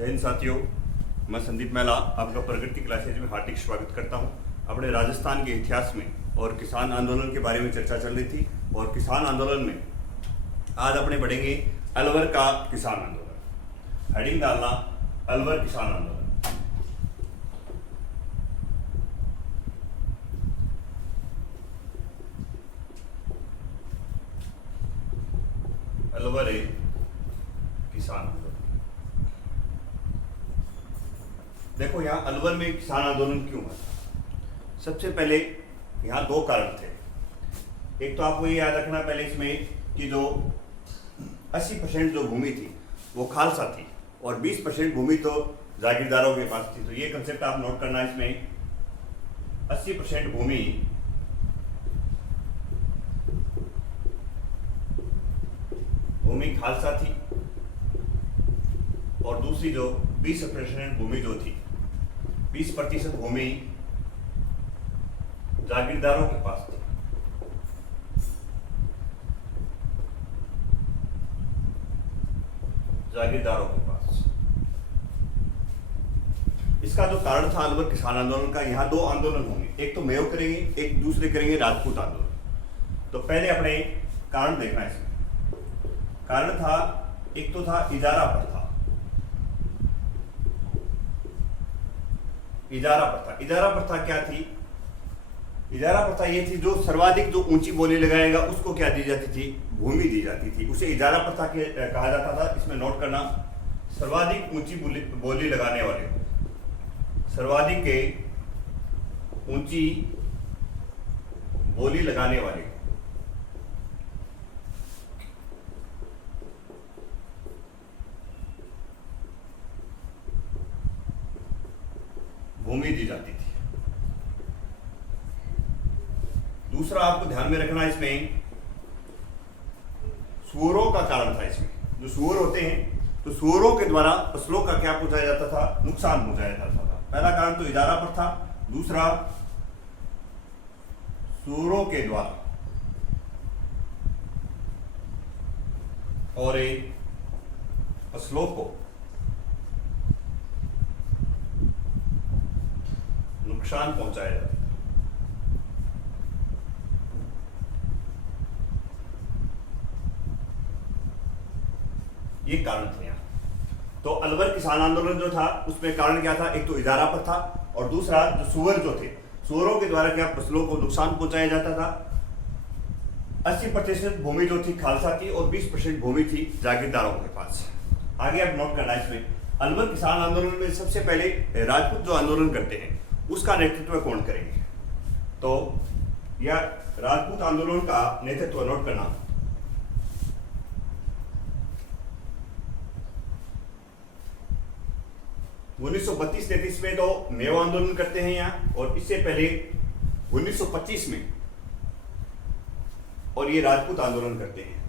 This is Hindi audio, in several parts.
जय हिंद साथियों, मैं संदीप मेहला आपका प्रगति क्लासेज में हार्दिक स्वागत करता हूं। अपने राजस्थान के इतिहास में और किसान आंदोलन के बारे में चर्चा चल रही थी और किसान आंदोलन में आज अपने बढ़ेंगे अलवर का किसान आंदोलन। हेडिंग डालना अलवर किसान आंदोलन। अलवर एक किसान आंदोलन। देखो यहाँ अलवर में किसान आंदोलन क्यों हुआ? सबसे पहले यहाँ दो कारण थे। एक तो आपको ये याद रखना पहले इसमें कि जो 80% जो भूमि थी वो खालसा थी और 20% भूमि तो जागीरदारों के पास थी। तो ये कंसेप्ट आप नोट करना, इसमें 80% भूमि खालसा थी और दूसरी जो 20% भूमि जो थी, 20% भूमि जागीरदारों के पास थी। जागीरदारों के पास। इसका जो कारण था अलवर किसान आंदोलन का, यहां दो आंदोलन होंगे, एक तो मेयो करेंगे, एक दूसरे करेंगे राजपूत आंदोलन। तो पहले अपने कारण देखना है। इसमें कारण था, एक तो था इजारा प्रथा। इजारा प्रथा, इजारा प्रथा क्या थी? इजारा प्रथा ये थी जो सर्वाधिक जो ऊंची बोली लगाएगा उसको क्या दी जाती थी? भूमि दी जाती थी। उसे इजारा प्रथा कहा जाता था। इसमें नोट करना, सर्वाधिक ऊंची बोली लगाने वाले, सर्वाधिक के ऊंची बोली लगाने वाले भूमि दी जाती थी। दूसरा आपको ध्यान में रखना, इसमें सूअरों का कारण था। इसमें जो सूअर होते हैं तो सूअरों के द्वारा फसलों का क्या पहुंचाया जाता था? नुकसान पहुंचाया जाता था। पहला कारण तो इजारा पर था, दूसरा सूअरों के द्वारा और एक फसलों को नुकसान पहुंचाया जाता था। ये कारण थे यहाँ। तो अलवर किसान आंदोलन जो था उसमें कारण क्या था? एक तो इजारा पर था और दूसरा जो सूअर जो थे, सूअरों के द्वारा क्या फसलों को नुकसान पहुंचाया जाता था। 80% भूमि जो थी खालसा थी और 20% भूमि थी जागीरदारों के पास। आगे आप नोट करना, इसमें अलवर किसान आंदोलन में सबसे पहले राजपूत जो आंदोलन करते हैं उसका नेतृत्व कौन करेंगे? तो यह राजपूत आंदोलन का नेतृत्व नोट करना, उन्नीस 1932-33 में तो मेयो आंदोलन करते हैं यहाँ, और इससे पहले 1925 में और ये राजपूत आंदोलन करते हैं।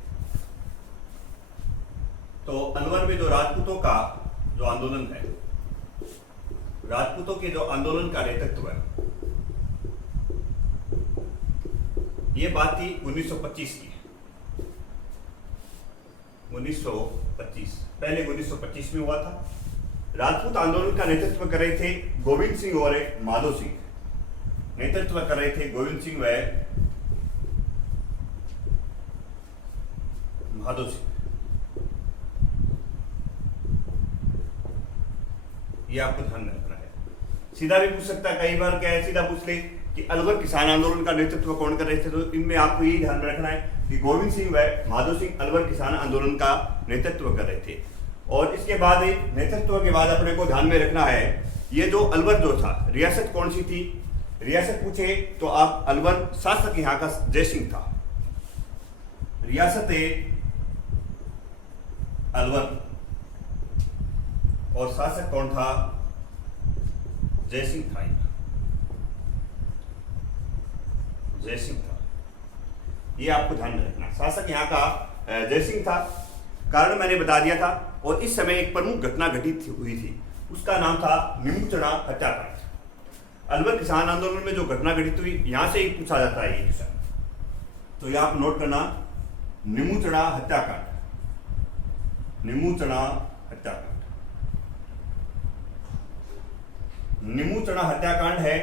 तो अलवर में जो राजपूतों का जो आंदोलन है, राजपूतों के जो आंदोलन का नेतृत्व है, ये बात थी 1925 की। 1925 पहले 1925 में हुआ था। राजपूत आंदोलन का नेतृत्व कर रहे थे गोविंद सिंह और माधो सिंह। नेतृत्व कर रहे थे गोविंद सिंह व माधो सिंह। ये आपको ध्यान रखना है। सीधा भी पूछ सकता है, कई बार क्या है, सीधा पूछ ले कि अलवर किसान आंदोलन का नेतृत्व कौन कर रहे थे। तो इनमें आपको ये ध्यान रखना है कि गोविंद सिंह व माधो सिंह अलवर किसान आंदोलन का नेतृत्व कर रहे थे। और इसके बाद नेतृत्व के बाद अपने को ध्यान में रखना है, ये जो अलवर जो था, रियासत कौन सी थी? रियासत पूछे तो आप अलवर, शासक यहाँ का जयसिंह था। रियासत अलवर और शासक कौन था? जयसिंह था। जयसिंह था, ये आपको ध्यान में रखना। शासक यहाँ का जयसिंह था। कारण मैंने बता दिया था। और इस समय एक प्रमुख घटना घटित हुई थी, उसका नाम था निमुचड़ा हत्याकांड। अलवर किसान आंदोलन में जो घटना घटित हुई, यहां से ही पूछा जाता है ये क्वेश्चन। तो ये आप नोट करना, निमुचड़ा हत्याकांड। निमुचड़ा हत्याकांड। नीमूचणा हत्याकांड है,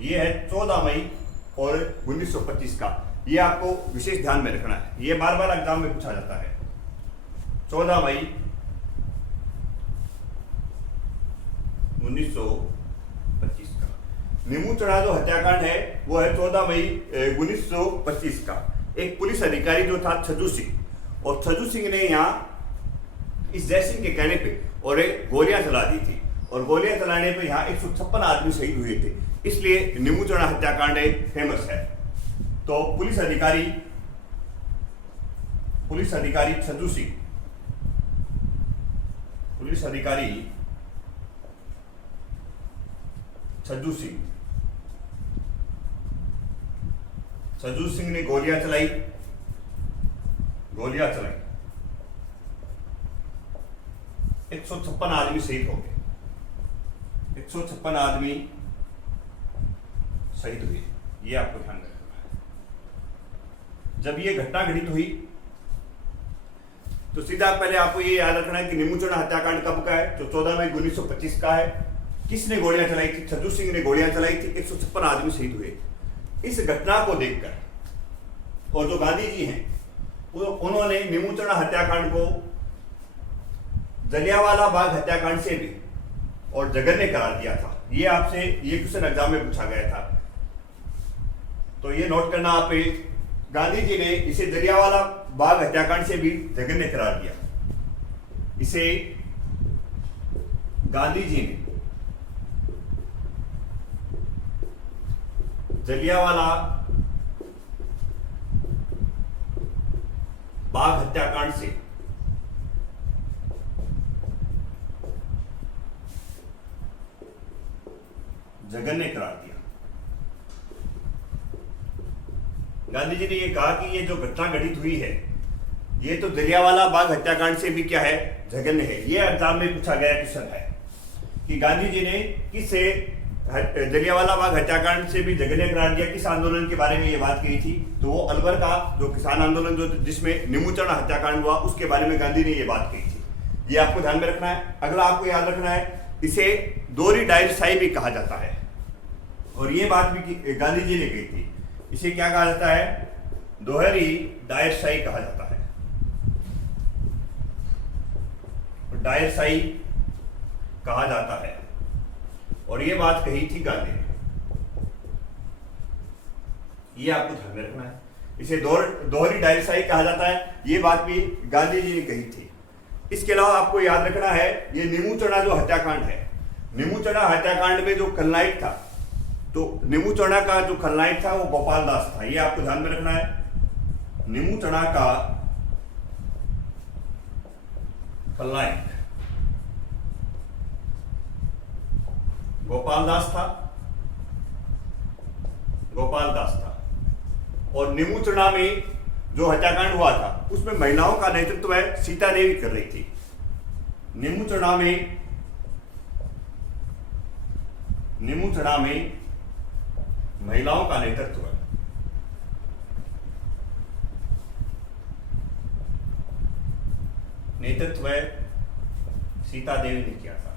ये है 14 मई और 1925 का। ये आपको विशेष ध्यान में रखना है, ये बार बार एग्जाम में पूछा जाता है। 14 मई 1925 का नीमूचणा जो हत्याकांड है वो है 14 मई 1925 का। एक पुलिस अधिकारी जो था छज्जू सिंह, और छज्जू सिंह ने यहाँ इस जयसिंह के कहने पे और एक गोलियां चला दी थी, और गोलियां चलाने पे यहाँ 156 आदमी शहीद हुए थे, इसलिए नीमूचणा हत्याकांड एक फेमस है। तो पुलिस अधिकारी छज्जू सिंह, छज्जू सिंह ने गोलियां चलाई, 156 आदमी शहीद हो गए, 156 आदमी शहीद हुए, ये आपको ध्यान रखना है। जब ये घटना घटित हुई तो सीधा पहले आपको ये याद रखना है कि नीमूचणा हत्याकांड कब का है, तो 14 मई 1925 का है। किसने गोलियां चलाई थी? छज्जू सिंह ने गोलियां चलाई थी, 156 आदमी शहीद हुए। इस घटना को देखकर और जो गांधी जी हैं उन्होंने नीमूचणा हत्याकांड को जलियांवाला बाग हत्याकांड से भी और जघन्य करार दिया था। ये आपसे ये क्वेश्चन एग्जाम में पूछा गया था, तो ये नोट करना आप। गांधी जी ने इसे जलियांवाला बाग हत्याकांड से भी जघन्य करार दिया। इसे गांधी जी ने जलियांवाला बाग हत्याकांड से जघन्य करार दिया। गांधी जी ने यह कहा कि ये जो घटना घटित हुई है ये तो जलियांवाला बाग हत्याकांड से भी क्या है, जघन्य है। ये एग्जाम में पूछा गया क्वेश्चन है कि गांधी जी ने किससे जलियांवाला बाग हत्याकांड से भी जघन्य करार दिया, किस आंदोलन के बारे में ये बात कही थी? तो वो अलवर का जो किसान आंदोलन जो जिसमें नीमूचणा हत्याकांड हुआ उसके बारे में गांधी ने ये बात कही थी। ये आपको ध्यान में रखना है। अगला आपको याद रखना है, इसे दोहरी डायरशाही भी कहा जाता है, और ये बात भी गांधी जी ने कही थी। इसे क्या कहा जाता है? दोहरी डायरशाही कहा जाता है। डायरशाही कहा जाता है, और ये बात कही थी गांधी ने। ये आपको ध्यान में रखना है, इसे दोहरी डायरशाही कहा जाता है। ये बात भी गांधी जी ने कही थी। इसके अलावा आपको याद रखना है, ये नीमूचणा जो हत्याकांड है, नीमूचणा हत्याकांड में जो खलनायक था, तो नीमूचणा का जो खलनायक था वो गोपाल दास था। ये आपको ध्यान में रखना है। नीमूचणा का खलनायक गोपाल दास था, और नीमूचणा में जो हत्याकांड हुआ था उसमें महिलाओं का नेतृत्व सीता देवी कर रही थी। नीमूचणा में महिलाओं का नेतृत्व सीता देवी ने किया था।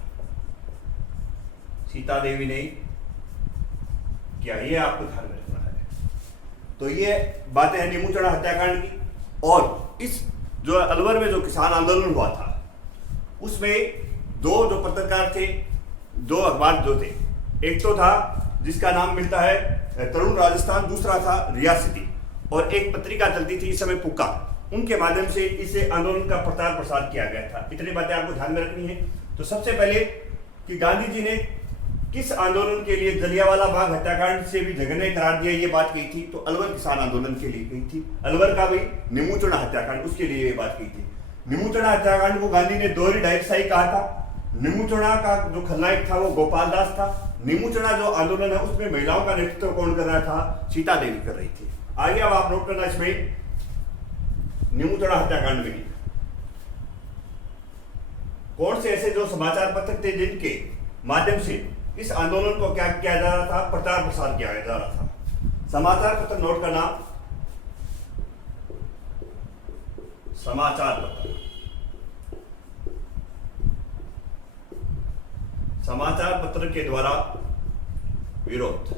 सीता देवी ने किया, ये आपको ध्यान में रखना है। तो ये बातें हैं नीमूचणा हत्याकांड की। और इस जो अलवर में जो किसान आंदोलन हुआ था उसमें दो जो पत्रकार थे, दो अखबार जो थे, एक तो था जिसका नाम मिलता है तरुण राजस्थान, दूसरा था रियासती, और एक पत्रिका चलती थी इस समय पुकार। उनके माध्यम से इस आंदोलन का प्रचार प्रसार किया गया था। इतनी बातें आपको ध्यान में रखनी है। तो सबसे पहले कि गांधी जी ने किस आंदोलन के लिए जलियांवाला बाग हत्याकांड से भी जघन्य करार दिया, ये बात कही थी, तो अलवर किसान आंदोलन के लिए कही थी। अलवर का भी नीमूचणा हत्याकांड, उसके लिए ये बात कही थी। नीमूचणा हत्याकांड को गांधी ने दोहरी डायरशाही कहा था। नीमूचणा का जो खलनायक था वो गोपाल दास था। नीमूचणा जो आंदोलन है उसमें महिलाओं का नेतृत्व कौन कर रहा था? सीता देवी कर रही थी। आगे अब आप नोट करना इसमें नीमूचणा हत्याकांड में कौन से ऐसे जो समाचार पत्र थे जिनके माध्यम से इस आंदोलन को क्या किया जा रहा था, प्रचार प्रसार किया जा रहा था। समाचार पत्र नोट करना, समाचार पत्र। समाचार पत्र के द्वारा विरोध।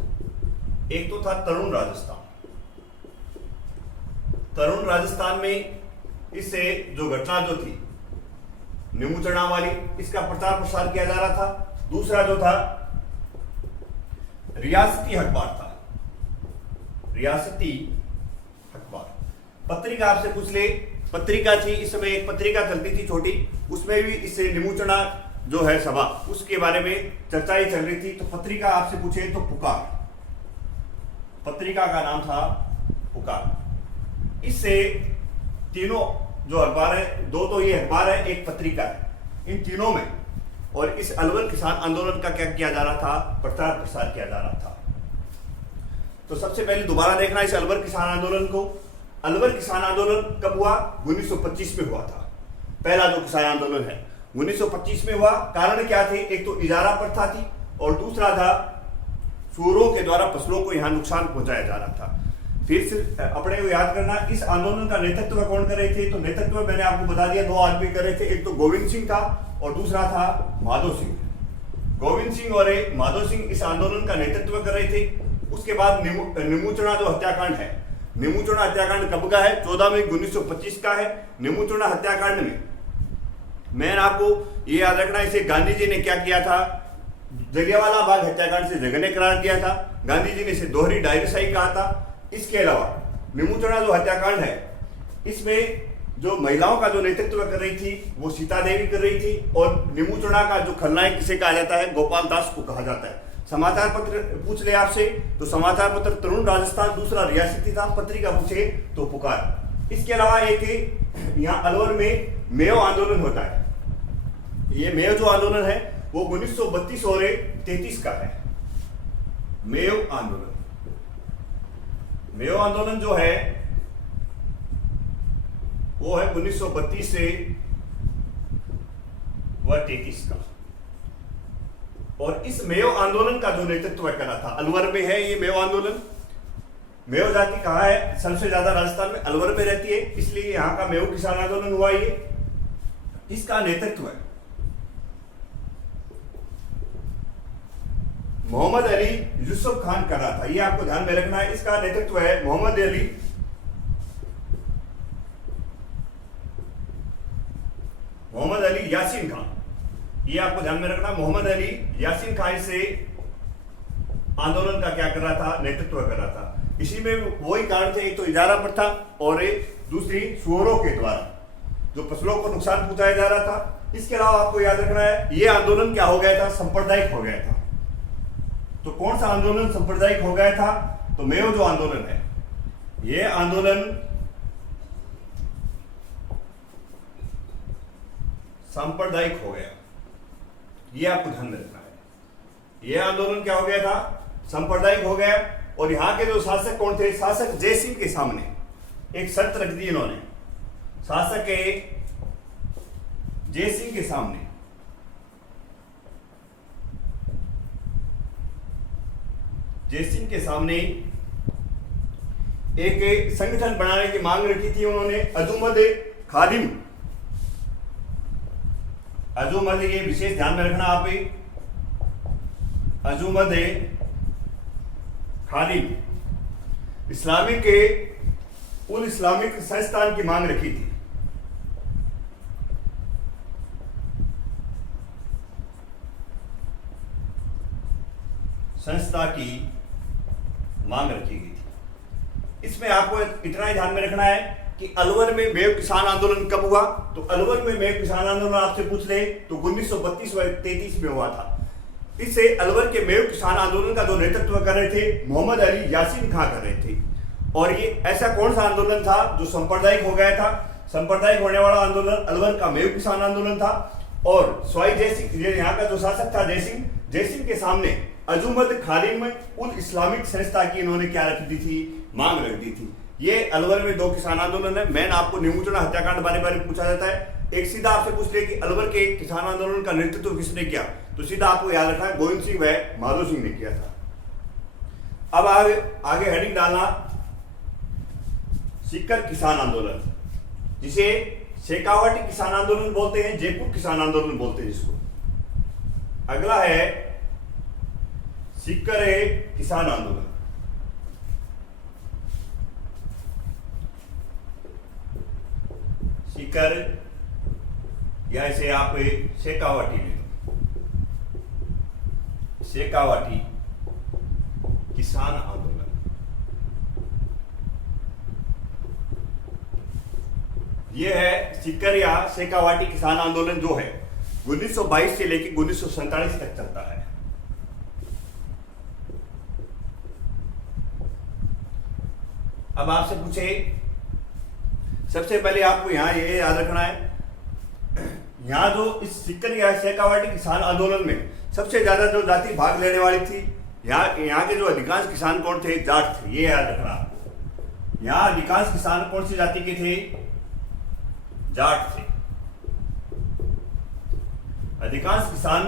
एक तो था तरुण राजस्थान। तरुण राजस्थान में इससे जो घटना जो थी निमुचना वाली, इसका प्रचार प्रसार किया जा रहा था। दूसरा जो था रियासती अखबार था, रियासती अखबार। पत्रिका आपसे पूछ ले, पत्रिका थी इस समय, एक पत्रिका चलती थी छोटी, उसमें भी इससे निमुचना जो है सभा, उसके बारे में चर्चाएं चल रही थी। तो पत्रिका आपसे पूछे तो पुकार, पत्रिका का नाम था पुकार। इससे तीनों जो अखबार है, दो तो ये अखबार है, एक पत्रिका है, इन तीनों में और इस अलवर किसान आंदोलन का क्या किया जा रहा था, प्रचार प्रसार किया जा रहा था। तो सबसे पहले दोबारा देखना इस अलवर किसान आंदोलन को। अलवर किसान आंदोलन कब हुआ? 1925 में हुआ था। पहला जो किसान आंदोलन है 1925 में हुआ। कारण क्या थे? एक तो इजारा प्रथा थी और दूसरा था सुअरों के द्वारा फसलों को यहां नुकसान पहुंचाया जा रहा था। फिर से अपने को याद करना, इस आंदोलन का नेतृत्व कौन कर रहे थे? तो नेतृत्व मैंने आपको बता दिया, दो आदमी कर रहे थे, एक तो गोविंद सिंह था और दूसरा था माधो सिंह। गोविंद सिंह और माधो सिंह इस आंदोलन का नेतृत्व कर रहे थे। उसके बाद निमुचना जो हत्याकांड है, निमुचना हत्याकांड कब का है? 14 मई 1925 का है। निमुचना हत्याकांड में मैंने आपको ये याद रखना, इसे गांधी जी ने क्या किया था? जलियांवाला बाग हत्याकांड से जगह ने करार दिया था। गांधी जी ने इसे दोहरी डायनासाई कहा था। इसके अलावा निमुचना जो हत्याकांड है, इसमें जो महिलाओं का जो नेतृत्व कर रही थी वो सीता देवी कर रही थी, और निमुचना का जो खलनायक किसे कहा जाता है? गोपाल दास को कहा जाता है। समाचार पत्र पूछ ले आपसे तो समाचार पत्र तरुण राजस्थान, दूसरा रियासती था। पत्रिका पूछे तो पुकार। इसके अलावा एक यहाँ अलवर में मेयो आंदोलन होता है। ये मेयो जो आंदोलन है वो 1932 और 33 का है। मेयो आंदोलन, मेयो आंदोलन जो है वो है 1932 से वह 33 का। और इस मेयो आंदोलन का जो नेतृत्व करा था, अलवर में है ये मेयो आंदोलन। मेयो जाति कहाँ है? सबसे ज्यादा राजस्थान में अलवर में रहती है, इसलिए यहां का मेयो किसान आंदोलन हुआ। ये इसका नेतृत्व है मोहम्मद अली यूसुफ खान कर रहा था। ये आपको ध्यान में रखना है। इसका नेतृत्व है मोहम्मद अली यासीन खान। ये आपको ध्यान में रखना, मोहम्मद अली यासीन खान से आंदोलन का क्या कर रहा था? नेतृत्व कर रहा था। इसी में वही कारण थे, एक तो इजारा प्रथा और दूसरी सुअरों के द्वारा जो फसलों को नुकसान पहुंचाया जा रहा था। इसके अलावा आपको याद रखना है, ये आंदोलन क्या हो गया था? सांप्रदायिक हो गया था। तो कौन सा आंदोलन सांप्रदायिक हो गया था? तो मेयो जो आंदोलन है, ये आंदोलन सांप्रदायिक हो गया। ये आपको ध्यान में रखना है। ये आंदोलन क्या हो गया था? सांप्रदायिक हो गया। और यहां के जो शासक कौन थे? शासक जयसिंह के सामने एक शर्त रख दी इन्होंने। शासक जयसिंह के सामने एक संगठन बनाने की मांग रखी थी उन्होंने। अजूमद खादिम, अजूमद, ये विशेष ध्यान में रखना आप, अजूमद खादिम इस्लामिक उल इस्लामिक संस्थान की मांग रखी थी। संस्था की मांग रखी गई थी। इसमें आपको इतना ही ध्यान में रखना है कि अलवर में मेयो किसान आंदोलन कब हुआ? तो अलवर में मेयो किसान आंदोलन आपसे पूछ ले तो 1932 व 33 में हुआ था। इससे अलवर के मेयो किसान आंदोलन का जो नेतृत्व कर रहे थे मोहम्मद अली यासीन खां कर रहे थे। और ये ऐसा कौन सा आंदोलन था जो सांप्रदायिक हो गया था? सांप्रदायिक होने वाला आंदोलन अलवर का मेयो किसान आंदोलन था। और स्वाई जयसिंह, यहाँ का जो शासक था जयसिंह के सामने अजूमद खादिम उल इस्लामिक संस्था की इन्होंने क्या रख दी थी? मांग रख दी थी। ये अलवर में दो किसान आंदोलन है। मैंने आपको निमुचना हत्याकांड बारे बारे पूछा जाता है। एक सीधा आपसे पूछ ले कि अलवर के किसान आंदोलन का नेतृत्व किसने किया? तो सीधा आपको याद रखना है गोविंद सिंह व माधो सिंह ने किया था। अब आगे हेडिंग डालना सीकर किसान आंदोलन, जिसे शेखावटी किसान आंदोलन बोलते हैं, जयपुर किसान आंदोलन बोलते हैं जिसको। अगला है सीकर किसान आंदोलन। सीकर या इसे आप शेखावाटी ले लो, शेखावाटी किसान आंदोलन। यह है सीकर या शेखावाटी किसान आंदोलन, जो है 1922 से लेकर 1947 तक चलता है। अब आपसे पूछे, सबसे पहले आपको यहां ये याद रखना है, यहां जो इस सीकर या शेखावाटी किसान आंदोलन में सबसे ज्यादा जो जाति भाग लेने वाली थी, यहाँ के जो अधिकांश किसान कौन थे? जाट थे। ये याद रखना आपको। यहाँ अधिकांश किसान कौन सी जाति के थे? जाट थे। अधिकांश किसान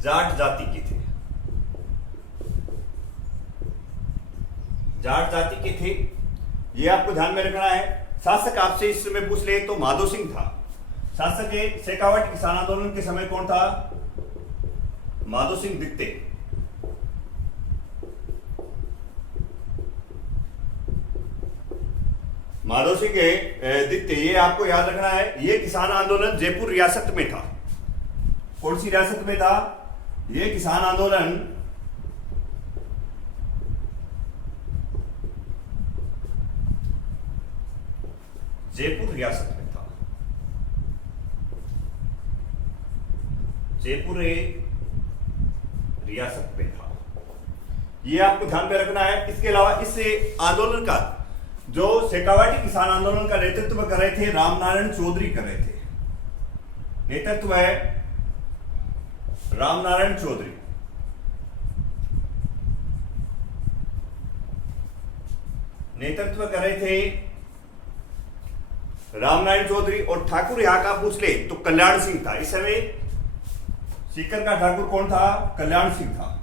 जाट जाति के थे, जाट जाति के थे। ये आपको ध्यान में रखना है। शासक आपसे इस समय पूछ ले तो माधो सिंह था। शासक शेखावाटी किसान आंदोलन के समय कौन था? माधो सिंह दित्ते। माधो सिंह दित्ते, ये आपको याद रखना है। ये किसान आंदोलन जयपुर रियासत में था। कौन सी रियासत में था? ये किसान आंदोलन जयपुर रियासत में था। जयपुर रियासत में था। ये आपको ध्यान में रखना है। इसके अलावा इस आंदोलन का जो शेखावाटी किसान आंदोलन का नेतृत्व कर रहे थे, रामनारायण चौधरी कर रहे थे। नेतृत्व है रामनारायण चौधरी। नेतृत्व कर रहे थे रामनारायण चौधरी। और ठाकुर यहां का पूछ ले तो कल्याण सिंह था। इस समय सीकर का ठाकुर कौन था? कल्याण सिंह था।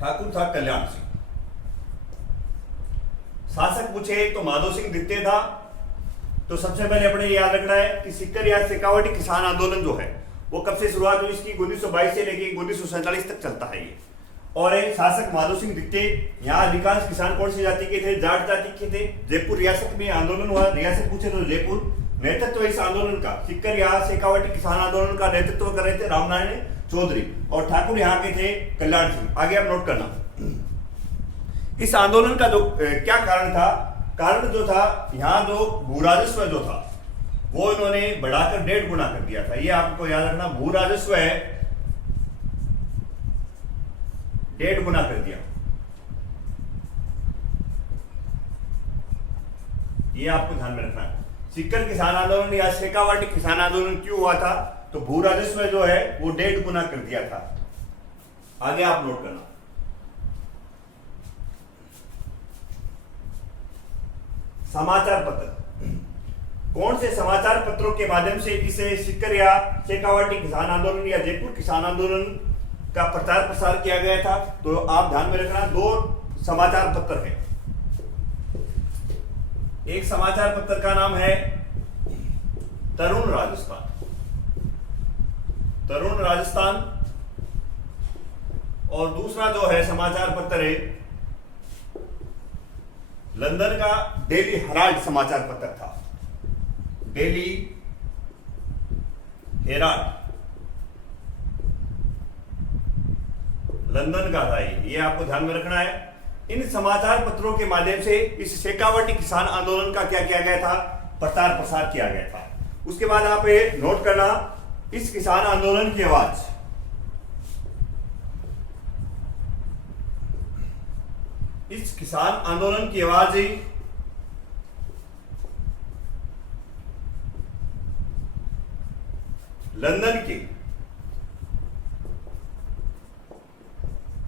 ठाकुर था कल्याण सिंह। शासक पूछे तो माधो सिंह दित्ते था। तो सबसे पहले अपने याद रखना है कि सीकर या शेखावाटी किसान आंदोलन जो है वो कब से शुरुआत हुई? इसकी 1922 से लेकर 1947 तक चलता है ये। और शासक माधो सिंह दित्ते। यहाँ अधिकांश किसान कौन सी जाति के थे? जाट जाति के थे। जयपुर रियासत में आंदोलन हुआ। रियासत पूछे तो जयपुर। नेतृत्व इस आंदोलन का, सीकर या शेखावाटी किसान आंदोलन का नेतृत्व कर रहे थे रामनारायण चौधरी। और ठाकुर यहाँ के थे कल्याण सिंह। आगे आप नोट करना। इस आंदोलन का जो क्या कारण था? कारण जो था, यहाँ जो भू राजस्व जो था वो इन्होंने बढ़ाकर 1.5 गुना कर दिया था। ये आपको याद रखना। भू राजस्व 1.5 गुना कर दिया। ये आपको ध्यान में रखना है। सीकर किसान आंदोलन या शेखावाटी किसान आंदोलन क्यों हुआ था? तो भू राजस्व जो है वो 1.5 गुना कर दिया था। आगे आप नोट करना। समाचार पत्र। कौन से समाचार पत्रों के माध्यम से इसे सीकर या शेखावाटी किसान आंदोलन या जयपुर किसान आंदोलन का प्रचार प्रसार किया गया था? तो आप ध्यान में रखना, 2 समाचार पत्र हैं। एक समाचार पत्र का नाम है तरुण राजस्थान। तरुण राजस्थान। और दूसरा जो है समाचार पत्र है लंदन का डेली हेराल्ड समाचार पत्र था। डेली हेराल्ड लंदन का था। ये आपको ध्यान में रखना है। इन समाचार पत्रों के माध्यम से इस शेखावाटी किसान आंदोलन का क्या किया गया था? प्रचार प्रसार किया गया था। उसके बाद आप नोट करना, इस किसान आंदोलन की आवाज, इस किसान आंदोलन की आवाज लंदन के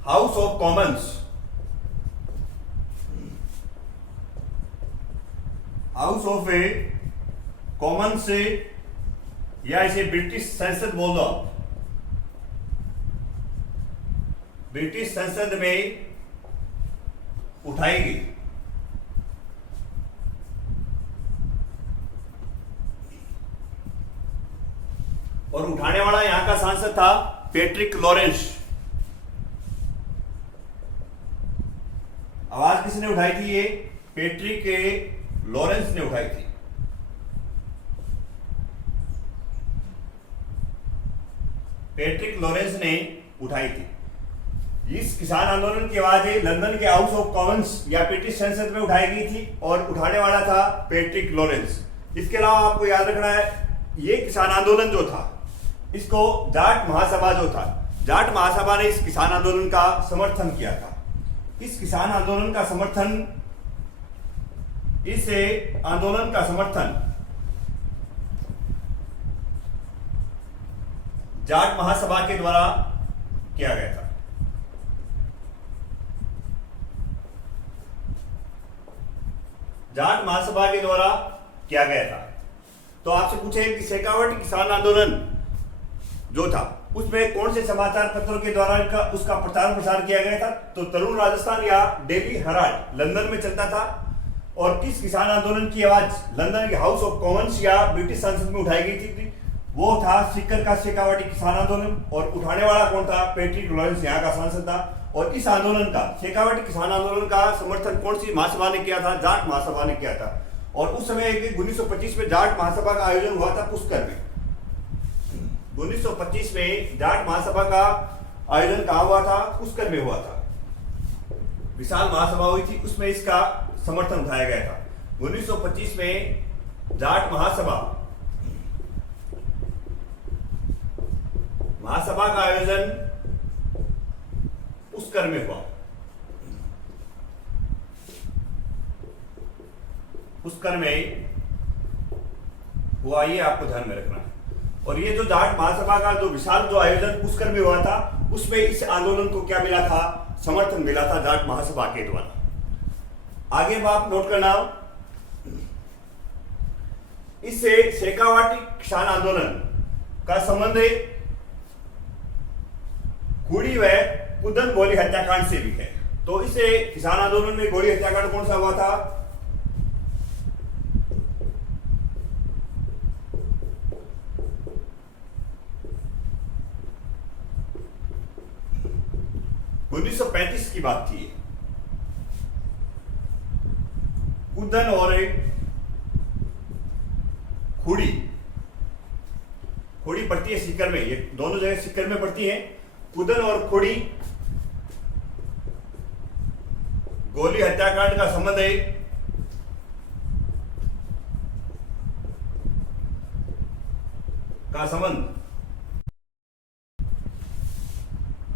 house of Commons, house of Commons से, या इसे ब्रिटिश संसद बोल दो, ब्रिटिश संसद में उठाई गई। और उठाने वाला यहां का सांसद था पैट्रिक लॉरेंस। आवाज किसने उठाई थी? ये पैट्रिक लॉरेंस ने उठाई थी। पैट्रिक लॉरेंस ने उठाई थी। इस किसान आंदोलन की आवाज लंदन के हाउस ऑफ कॉमन्स या ब्रिटिश संसद में उठाई गई थी और उठाने वाला था पैट्रिक लॉरेंस। इसके अलावा आपको याद रखना है, ये किसान आंदोलन जो था, इसको जाट महासभा जो था, जाट महासभा ने इस किसान आंदोलन का समर्थन किया था। इस किसान आंदोलन का समर्थन, इस आंदोलन का समर्थन जाट महासभा के द्वारा किया गया था। जाट महासभा के द्वारा किया गया था। तो आपसे पूछे कि शेखावटी किसान आंदोलन जो था उसमें कौन से समाचार पत्रों के द्वारा उसका प्रचार प्रसार किया गया था? तो तरुण राजस्थान या डेली हराल्ड लंदन में चलता था। और किस किसान आंदोलन की आवाज लंदन के हाउस ऑफ कॉमन्स या ब्रिटिश संसद में उठाई गई थी? वो था सीकर का शेखावटी किसान आंदोलन। और उठाने वाला कौन था? पैट्रिक लॉरेंस यहाँ का सांसद था। और इस आंदोलन का, शेखावटी किसान आंदोलन का समर्थन कौन सी महासभा ने किया था? जाट महासभा ने किया था। और उस समय 1925 में जाट महासभा का आयोजन हुआ था पुष्कर में। 1925 में जाट महासभा का आयोजन कहाँ हुआ था? पुष्कर में हुआ था। विशाल महासभा हुई थी, उसमें इसका समर्थन उठाया गया था। 1925 में जाट महासभा का आयोजन पुष्कर में हुआ। पुष्कर में हुआ, ये आपको ध्यान में रखना है। और ये जो जाट महासभा का जो विशाल जो आयोजन पुष्कर में हुआ था, उसमें इस आंदोलन को क्या मिला था? समर्थन मिला था जाट महासभा के द्वारा। आगे आप नोट करना, इससे शेखावाटी किसान आंदोलन का संबंध खुड़ी व कुदन गोली हत्याकांड से भी है। तो इसे किसान आंदोलन में गोली हत्याकांड कौन सा हुआ था? उन्नीस 1935 की बात थी। कुदन और खुड़ी पड़ती है सीकर में, ये दोनों जगह सीकर में पड़ती है। कुदन और खुड़ी गोली हत्याकांड का संबंध है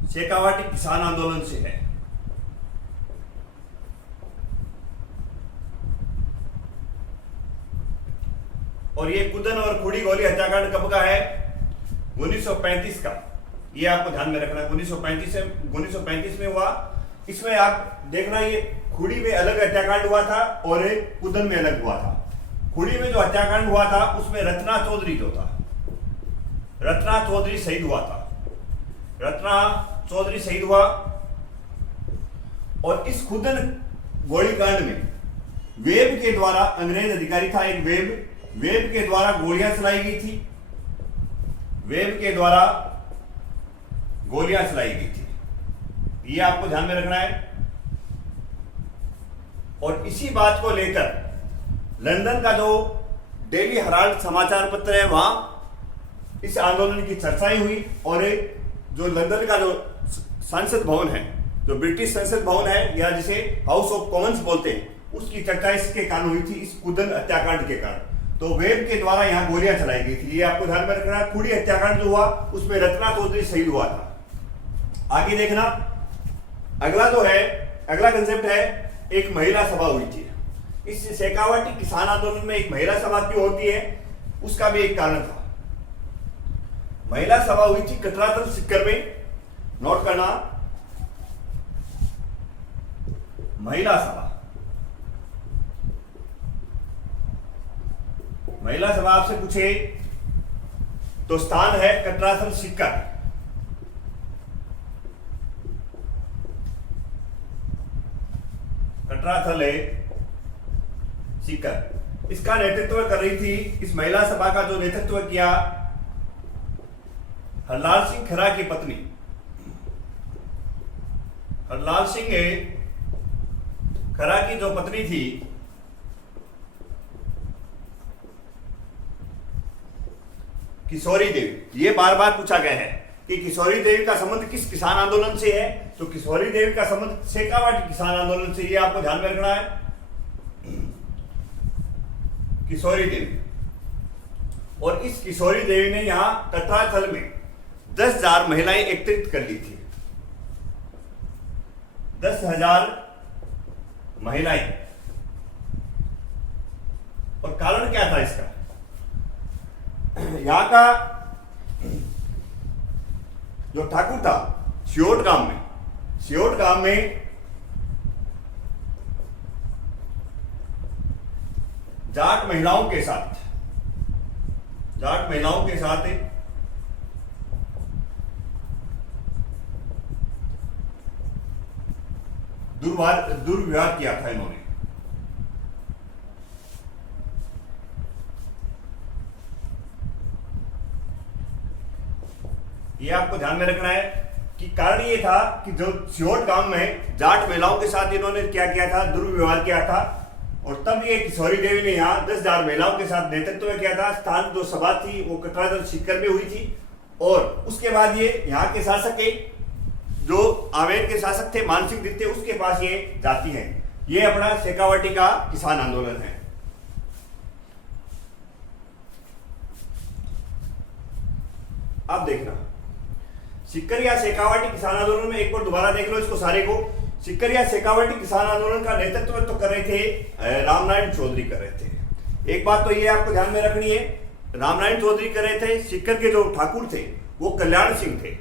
शेखावाटी किसान आंदोलन से है। और ये कुदन और खुड़ी गोली हत्याकांड कब का है? 1935 का। ये आपको ध्यान में रखना है। 1935 में हुआ। इसमें आप देखना, ये खुड़ी में अलग हत्याकांड हुआ था और कुदन में अलग हुआ था। खुड़ी में जो हत्याकांड हुआ था उसमें रत्ना चौधरी जो था, रत्ना चौधरी शहीद हुआ था। रत्ना चौधरी शहीद हुआ। और इस कुदन गोलीकांड में वेब के द्वारा, अंग्रेज अधिकारी था एक वेब के द्वारा गोलियां चलाई गई थी। वेब के द्वारा गोलियां चलाई गई थी। ये आपको ध्यान में रखना है। और इसी बात को लेकर लंदन का जो डेली हराल्ड समाचार पत्र है, वहां इस आंदोलन की चर्चाएं हुई। और जो लंदन का जो संसद भवन है, जो ब्रिटिश संसद भवन है या जिसे हाउस ऑफ कॉमन्स बोलते हैं, उसकी चर्चा इसके कारण हुई थी, इस कुदन हत्याकांड के कारण। तो वेब के द्वारा यहां गोलियां चलाई गई थी। ये आपको ध्यान में रखना है। खुड़ी हत्याकांड जो हुआ उसमें रत्ना चौधरी शहीद हुआ था। आगे देखना, अगला जो है, अगला कंसेप्ट है, एक महिला सभा हुई थी। इस शेखावाटी किसान आंदोलन में एक महिला सभा क्यों होती है, उसका भी एक कारण था। महिला सभा हुई थी कटरातल सीकर में। नोट करना, महिला सभा आपसे पूछे तो स्थान है कटरातल सीकर। कटरातल है सीकर। इसका नेतृत्व कर रही थी, इस महिला सभा का जो नेतृत्व किया हरलाल सिंह खरा की पत्नी, हरलाल सिंह खरा की जो पत्नी थी किशोरी देवी, ये बार बार पूछा गया है कि किशोरी देवी का संबंध किस किसान आंदोलन से है। तो किशोरी देवी का संबंध शेखावाटी किसान आंदोलन से, ये आपको ध्यान में रखना है। किशोरी देवी, और इस किशोरी देवी ने यहां कटराथल में 10,000 महिलाएं एकत्रित कर ली थी। 10,000 महिलाएं। और कारण क्या था इसका? यहां का जो ठाकुर था सियोट गांव में जाट महिलाओं के साथ दुर्व्यवहार किया था इन्होंने। ये आपको ध्यान में रखना है कि कारण ये था कि जो सियोट गांव में जाट महिलाओं के साथ इन्होंने क्या किया था, दुर्व्यवहार किया था। और तब ये किशोरी देवी ने यहाँ 10,000 महिलाओं के साथ नेतृत्व में किया था। स्थान जो सभा थी वो कटरादल सीकर में हुई थी। और उसके बाद ये यहाँ के शासक जो आमेर के शासक थे मानसिंह दीत्य, उसके पास ये जाती है। ये अपना शेखावाटी का किसान आंदोलन है। अब देखना सीकर या शेखावाटी किसान आंदोलन में एक बार दोबारा देख लो इसको सारे को। सीकर या शेखावाटी किसान आंदोलन का नेतृत्व तो कर रहे थे रामनारायण चौधरी कर रहे थे। एक बात तो ये आपको ध्यान में रखनी है, रामनारायण चौधरी कर रहे थे। सीकर के जो ठाकुर थे वो कल्याण सिंह थे।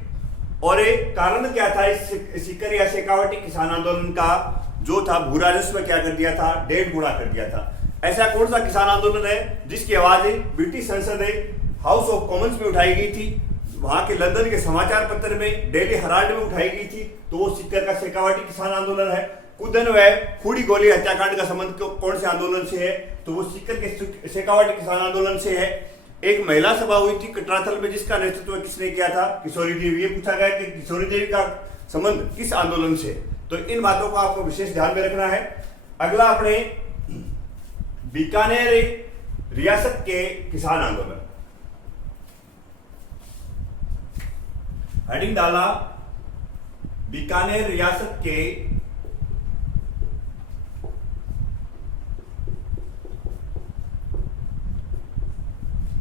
और एक कारण क्या था इस सीकर या शेखावाटी किसान आंदोलन का, जो था भू राजस्व क्या कर दिया था, 1.5 गुना कर दिया था। ऐसा कौन सा किसान आंदोलन है जिसकी आवाज ब्रिटिश संसद हाउस ऑफ कॉमन्स में उठाई गई थी, वहां के लंदन के समाचार पत्र में, डेली हेराल्ड में उठाई गई थी? तो वो सीकर का शेखावाटी किसान आंदोलन है। कुदन व खूड़ी गोली हत्याकांड का संबंध कौन से आंदोलन से है? तो वो सीकर के शेखावाटी किसान आंदोलन से है। एक महिला सभा हुई थी कटराथल में, जिसका नेतृत्व किसने किया था? किशोरी देवी। ये पूछा गया कि किशोरी देवी का संबंध किस आंदोलन से? तो इन बातों को आपको विशेष ध्यान में रखना है। अगला अपने बीकानेर रियासत के किसान आंदोलन, हेडिंग डाला बीकानेर रियासत के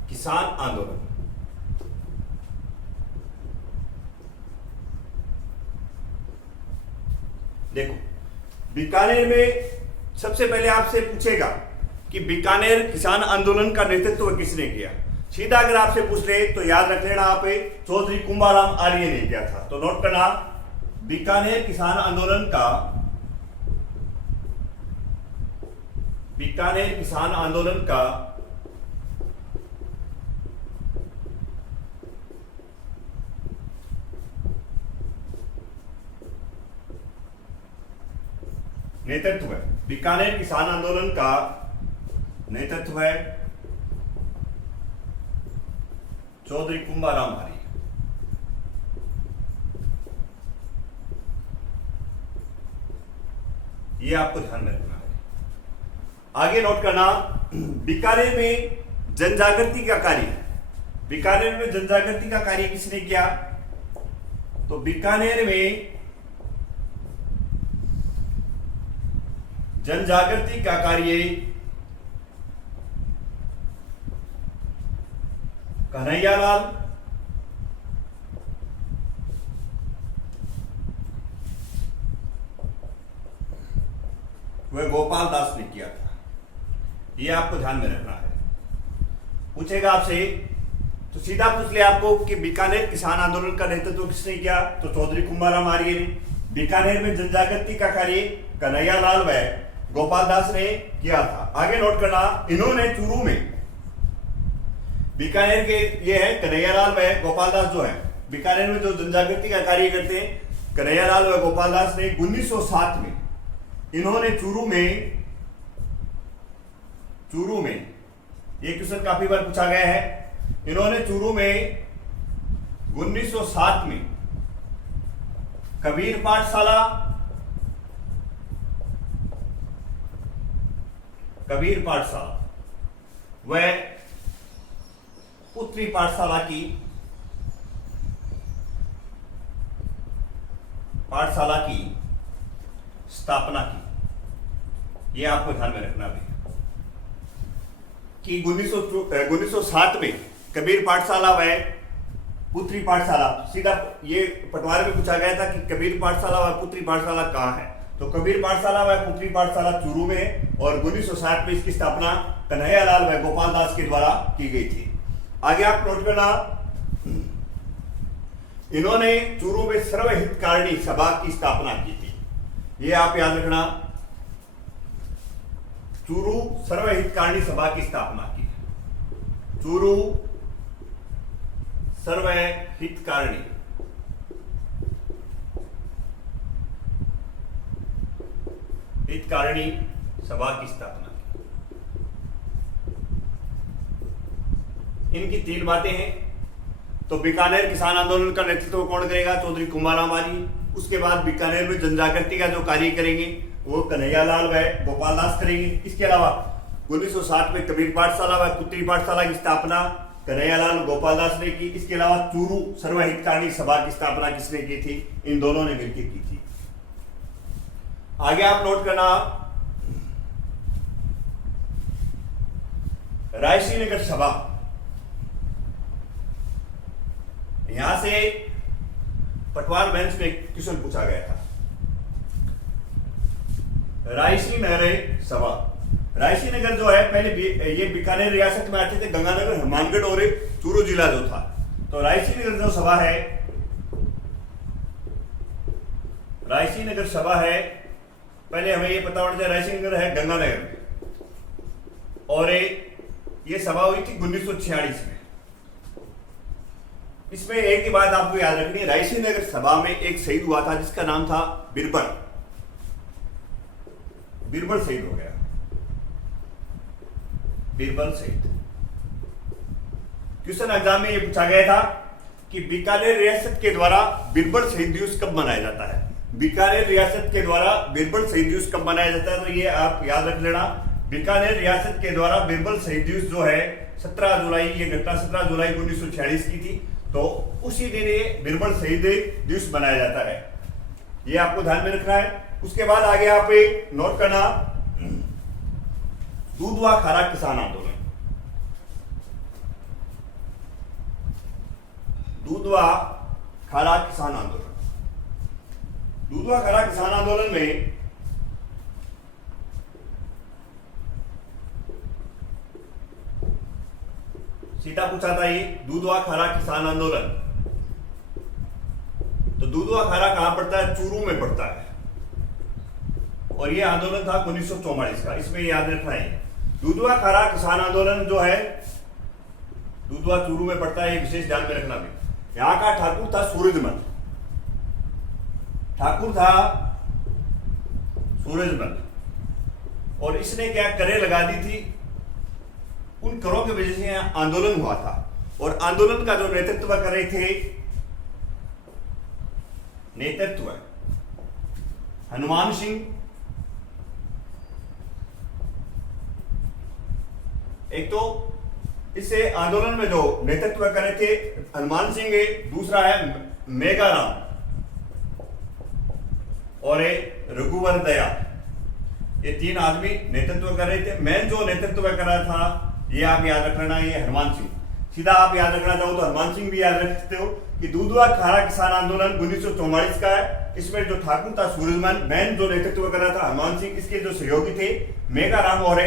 किसान आंदोलन। देखो बीकानेर में सबसे पहले आपसे पूछेगा कि बीकानेर किसान आंदोलन का नेतृत्व किसने किया। सीधा अगर आपसे पूछ ले तो याद रख लेना आप, चौधरी कुंभाराम आर्य ने किया था। तो नोट करना, बीकानेर किसान आंदोलन का नेतृत्व है, बीकानेर किसान आंदोलन का नेतृत्व है चौधरी कुंभाराम आर्य। ये आपको ध्यान में रखना है। आगे नोट करना, बीकानेर में जनजागृति का कार्य, बीकानेर में जनजागृति का कार्य किसने किया? तो बीकानेर में जनजागृति का कार्य कन्हैयालाल वह गोपाल दास ने किया था। यह आपको ध्यान में रखना है। पूछेगा आपसे तो सीधा पूछ ले आपको कि बीकानेर किसान आंदोलन का नेतृत्व किसने किया? तो चौधरी कुंभाराम आर्य ने। बीकानेर में जनजागृति का कार्य कन्हैयालाल व गोपाल दास ने किया था। आगे नोट करना, इन्होंने चूरू में, बीकानेर के ये है कन्हैयालाल व गोपाल दास जो है बीकानेर में जो जनजागृति का कार्य करते हैं, कन्हैयालाल व गोपाल दास ने 1907 में इन्होंने चूरू में ये क्वेश्चन काफी बार पूछा गया है, इन्होंने चूरू में 1907 में कबीर पाठशाला, व पुत्री पाठशाला की स्थापना की। यह आपको ध्यान में रखना भी कि 1907 में कबीर पाठशाला व पुत्री पाठशाला, सीधा ये पटवार में पूछा गया था कि कबीर पाठशाला व पुत्री पाठशाला कहाँ है, तो कबीर पाठशाला व पुत्री पाठशाला चूरू में है और 1960 में इसकी स्थापना कन्हैयालाल व गोपाल दास के द्वारा की गई थी। आगे आप नोट करना, इन्होंने चूरू में सर्वहितकारिणी सभा की स्थापना की थी। ये आप याद रखना, चूरू सर्वहितकारिणी सभा की स्थापना की। चूरू सर्वहितकारिणी सभा की स्थापना की। इनकी 3 बातें हैं। तो बीकानेर किसान आंदोलन का नेतृत्व कौन करेगा? चौधरी कुंभाराम आजी। उसके बाद बीकानेर में जनजागृति का जो कार्य करेंगे वो कन्हैयालाल व गोपाल दास करेंगे। इसके अलावा 1960 में कबीर पाठशाला व पुत्री पाठशाला की स्थापना कन्हैयालाल गोपाल दास ने की। इसके अलावा चूरू सर्वहितकारिणी सभा की स्थापना किसने की थी? इन दोनों ने मिलकर की थी। आगे आप नोट करना, रायसी नगर सभा, यहां से पटवार बेंच में क्वेश्चन पूछा गया था। रायसी नगर सभा, रायसी नगर जो है पहले ये बीकानेर रियासत में आते थे, गंगानगर, हनुमानगढ़ और चूरू जिला जो था। तो रायसी नगर जो सभा है, रायसी नगर सभा है, पहले हमें ये पता होना चाहिए रायसी नगर है गंगानगर में, और ये सभा हुई थी 1946 में। इसमें एक ही बात आपको याद रखनी है, रायसी नगर सभा में एक शहीद हुआ था जिसका नाम था बीरबल शहीद हो गया, बीरबल शहीद। क्वेश्चन एग्जाम में ये पूछा गया था कि बीकानेर रियासत के द्वारा बीरबल शहीद दिवस कब मनाया जाता है? बीकानेर रियासत के द्वारा बीरबल शहीद दिवस कब मनाया जाता है? तो ये आप याद रख लेना, बीकानेर रियासत के द्वारा बीरबल शहीद दिवस जो है 17 जुलाई, ये घटना 17 जुलाई 1946 की थी। तो उसी दिन ये बीरबल शहीद दिवस मनाया जाता है, ये आपको ध्यान में रखना है। उसके बाद आगे आप नोट करना, दूधवा खारा किसान आंदोलन। दूधवा खारा किसान आंदोलन, दूधवा खारा किसान आंदोलन में सीधा पूछा था ये दूधवा खारा किसान आंदोलन। तो दूधवा खारा कहां पड़ता है? चूरू में पड़ता है, और यह आंदोलन था 1944 का। इसमें याद रखना है, दूधवा खारा किसान आंदोलन जो है दूधवा चूरू में पड़ता है, ये विशेष ध्यान में रखना भी। यहां का ठाकुर था सूरजमल, ठाकुर था सूरजमल, और इसने क्या करें लगा दी थी, उन करों की वजह से आंदोलन हुआ था। और आंदोलन का जो नेतृत्व कर रहे थे, नेतृत्व हनुमान सिंह, एक तो इसे आंदोलन में जो नेतृत्व कर रहे थे हनुमान सिंह है, दूसरा है मेघाराम और रघुवर दया, ये 3 आदमी नेतृत्व कर रहे थे। मैं जो नेतृत्व कर रहा था ये आप याद रखना, ये हनुमान सिंह। सीधा आप याद रखना चाहो तो हनुमान सिंह भी याद रख सकते हो कि दूधवा खारा किसान आंदोलन 1944 का है। इसमें जो ठाकुर था सूरजमल, मैन जो नेतृत्व कर रहा था हनुमान सिंह, इसके जो सहयोगी थे मेघाराम और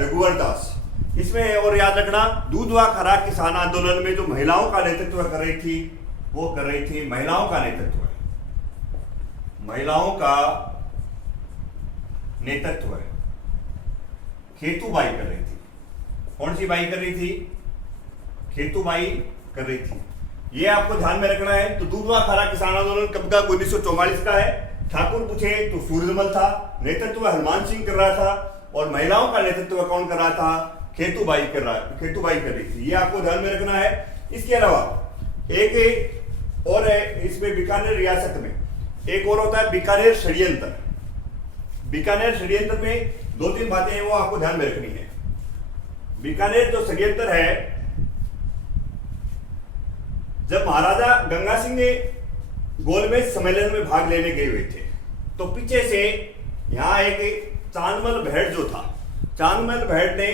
रघुवर दास। इसमें और याद रखना, दूधवा खारा किसान आंदोलन में जो महिलाओं का नेतृत्व कर रही थी वो कर रही थी महिलाओं का नेतृत्व, महिलाओं का नेतृत्व खेतूबाई कर रही थी। कौन सी बाई कर रही थी? खेतूबाई कर रही थी, ये आपको ध्यान में रखना है। तो दूधवा खारा किसान आंदोलन कब का? 1944 का है। ठाकुर पूछे तो सूरजमल था, नेतृत्व हनुमान सिंह कर रहा था, और महिलाओं का नेतृत्व कौन कर रहा था? खेतूबाई कर रही थी, ये आपको ध्यान में रखना है। इसके अलावा एक और है इसमें बीकानेर रियासत में एक और होता है बीकानेर षड्यंत्र। बीकानेर षड्यंत्र में 2-3 बातें हैं वो आपको ध्यान में रखनी है। बीकानेर जो षड्यंत्र है, जब महाराजा गंगा सिंह ने गोलमेज सम्मेलन में भाग लेने गए हुए थे तो पीछे से यहाँ एक चांदमल भेड़ जो था, चांदमल भेड़ ने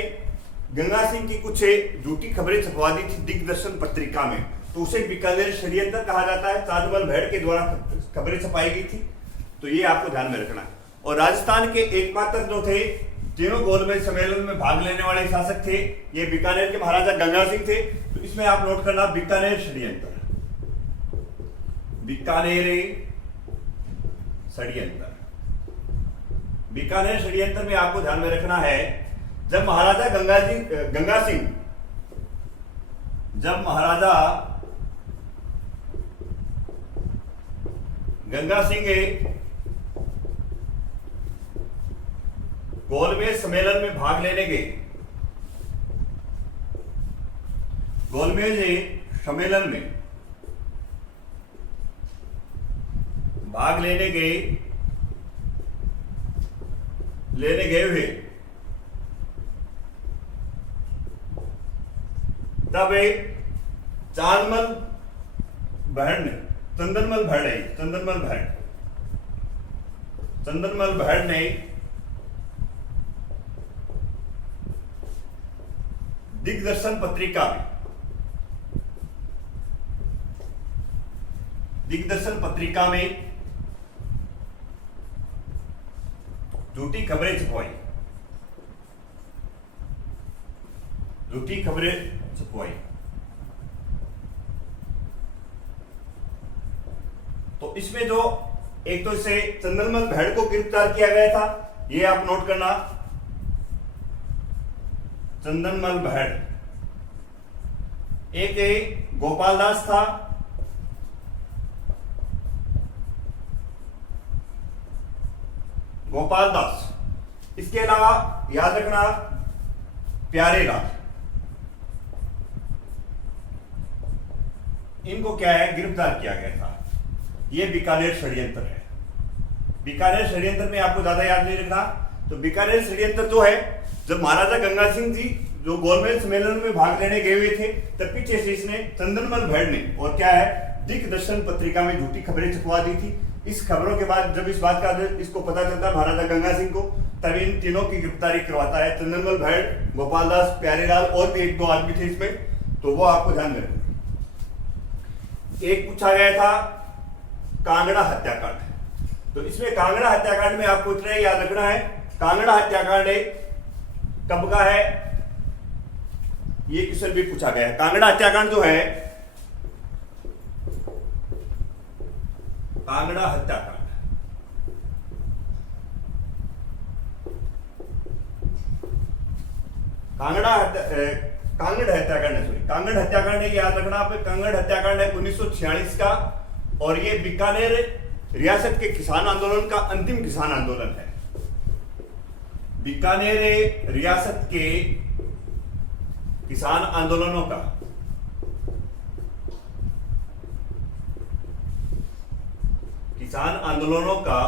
गंगा सिंह की कुछ झूठी खबरें छपवा दी थी दिग्दर्शन पत्रिका में, तो उसे बीकानेर षड्यंत्र कहा जाता है। चांदमल भेड़ के द्वारा खबरें छपाई गई थी, तो ये आपको ध्यान में रखना है। और राजस्थान के एकमात्र जो थे तीनों गोलमेज सम्मेलन में भाग लेने वाले शासक थे, ये बीकानेर के महाराजा गंगा सिंह थे। तो इसमें आप नोट करना बीकानेर षड्यंत्र, बीकानेर षड्यंत्र। बीकानेर षड्यंत्र में आपको ध्यान में रखना है, जब महाराजा गंगा सिंह गोलमेज सम्मेलन में भाग लेने गए, गोलमेज सम्मेलन में भाग लेने गए हुए, तब चांदमल भेड़ ने चंदनमल भेड़ ने दिग्दर्शन पत्रिका में झूठी खबरें छपवाई, तो इसमें जो एक तो इसे चंदनमल भेड़ को गिरफ्तार किया गया था, ये आप नोट करना, चंदनमल भेड़। एक गोपाल दास था, गोपाल दास। इसके अलावा याद रखना प्यारेलाल, इनको क्या है गिरफ्तार किया गया था। यह बीकानेर षड्यंत्र है। बीकानेर षड्यंत्र में आपको ज्यादा याद नहीं रखना। तो बीकानेर षड्यंत्र जो है, जब महाराजा गंगा सिंह जी जो गोलमेज सम्मेलन में भाग लेने गए हुए थे, तब पीछे से इसने चंदनमल भेड़ ने और क्या है दिग्दर्शन पत्रिका में झूठी खबरें छपवा दी थी। इस खबरों के बाद जब इस बात का इसको पता चलता महाराजा गंगा सिंह को, तब इन तीनों की गिरफ्तारी करवाता है। चंदनमल भेड़, गोपाल दास, प्यारेलाल और भी 1-2 आदमी थे इसमें, तो वो आपको ध्यान में रखना। एक पूछा गया था कांगड़ा हत्याकांड, तो इसमें कांगड़ा हत्याकांड में आपको इतना याद रखना है, कांगड़ा हत्याकांड कब का है, ये क्वेश्चन भी पूछा गया है। कांगड़ा हत्याकांड जो है, कांगड़ा हत्याकांड, कांगड़ हत्याकांड है, याद रखना आप। कांगड़ हत्याकांड है 1946 का, और ये बीकानेर रियासत के किसान आंदोलन का अंतिम किसान आंदोलन है। बीकानेर रियासत के किसान आंदोलनों का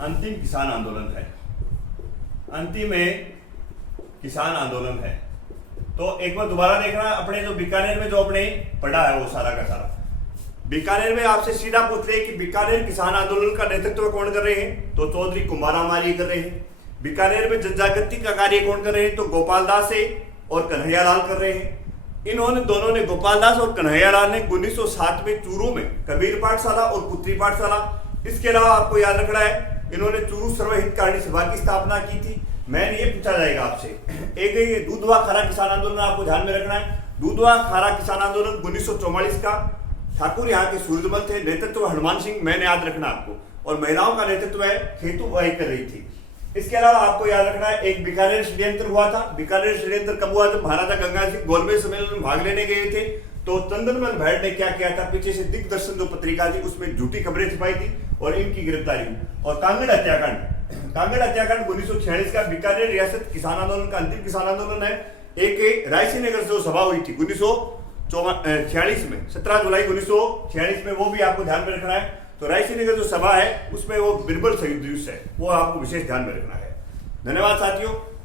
अंतिम किसान आंदोलन है, अंतिम किसान आंदोलन है। तो एक बार दोबारा देखना, अपने जो बीकानेर में जो अपने पढ़ा है वो सारा का सारा। बीकानेर में आपसे सीधा पूछ रहे हैं कि बीकानेर किसान आंदोलन का नेतृत्व कौन कर रहे हैं, तो चौधरी कुंभाराम आर्य कर रहे हैं। बीकानेर में जनजागृति का कार्य कौन कर रहे हैं, तो गोपाल दास और कन्हैया लाल कर रहे हैं। इन्होंने दोनों ने, गोपाल दास और कन्हैया लाल ने 1907 में चूरू में कबीर पाठशाला और पुत्री पाठशाला, इसके अलावा आपको याद रखना है इन्होंने चूरू सर्वहितकारी सभा की स्थापना की थी। मैंने ये पूछा जाएगा आपसे, एक ये दूधवा खारा किसान आंदोलन आपको ध्यान में रखना है। दूधवा खारा किसान आंदोलन 1944 का, ठाकुर यहाँ के सूरजमल थे, नेतृत्व हनुमान सिंह, मैंने याद रखना आपको, और महिलाओं का नेतृत्व है खेतू बाई कर रही थी। इसके अलावा आपको याद रखना है एक बीकानेर षड्यंत्र हुआ था। बीकानेर षड्यंत्र कब हुआ, जब महाराजा गंगा सिंह गोलमेज सम्मेलन में भाग लेने गए थे, तो चंदनमल भेड़ ने क्या किया था, पीछे से दिग्दर्शन जो पत्रिका थी उसमें झूठी खबरें छपाई थी और इनकी गिरफ्तारी हुई। और कांगड़ हत्याकांड 1946 का बीकानेर रियासत किसान आंदोलन का अंतिम किसान आंदोलन है। एक रायसीनगर जो सभा हुई थी 46 में 17 जुलाई 1946 में, वो भी आपको ध्यान में रखना है। तो रायसीनगर जो सभा है उसमें वो बिरबल शहीद दिवस है, वो आपको विशेष ध्यान में रखना है। धन्यवाद साथियों।